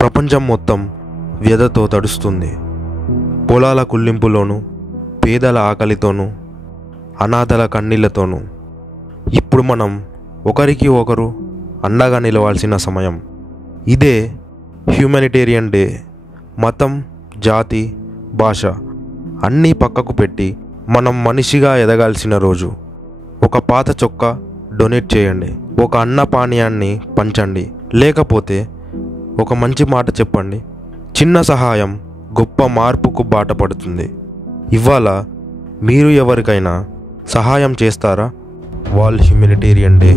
ప్రపంచం మొత్తం వ్యధతో తడుస్తుంది. పొలాల కుళ్ళింపులోనూ, పేదల ఆకలితోనూ, అనాథల కన్నీళ్లతోనూ. ఇప్పుడు మనం ఒకరికి ఒకరు అండగా నిలవాల్సిన సమయం. ఇదే హ్యూమానిటేరియన్ డే. మతం, జాతి, భాష అన్నీ పక్కకు పెట్టి మనం మనిషిగా ఎదగాల్సిన రోజు. ఒక పాత చొక్కా డొనేట్ చేయండి, ఒక అన్న పానీయాన్ని పంచండి, లేకపోతే ఒక మంచి మాట చెప్పండి. చిన్న సహాయం గొప్ప మార్పుకు బాట పడుతుంది. ఇవాళ మీరు ఎవరికైనా సహాయం చేస్తారా? World humanitarian day.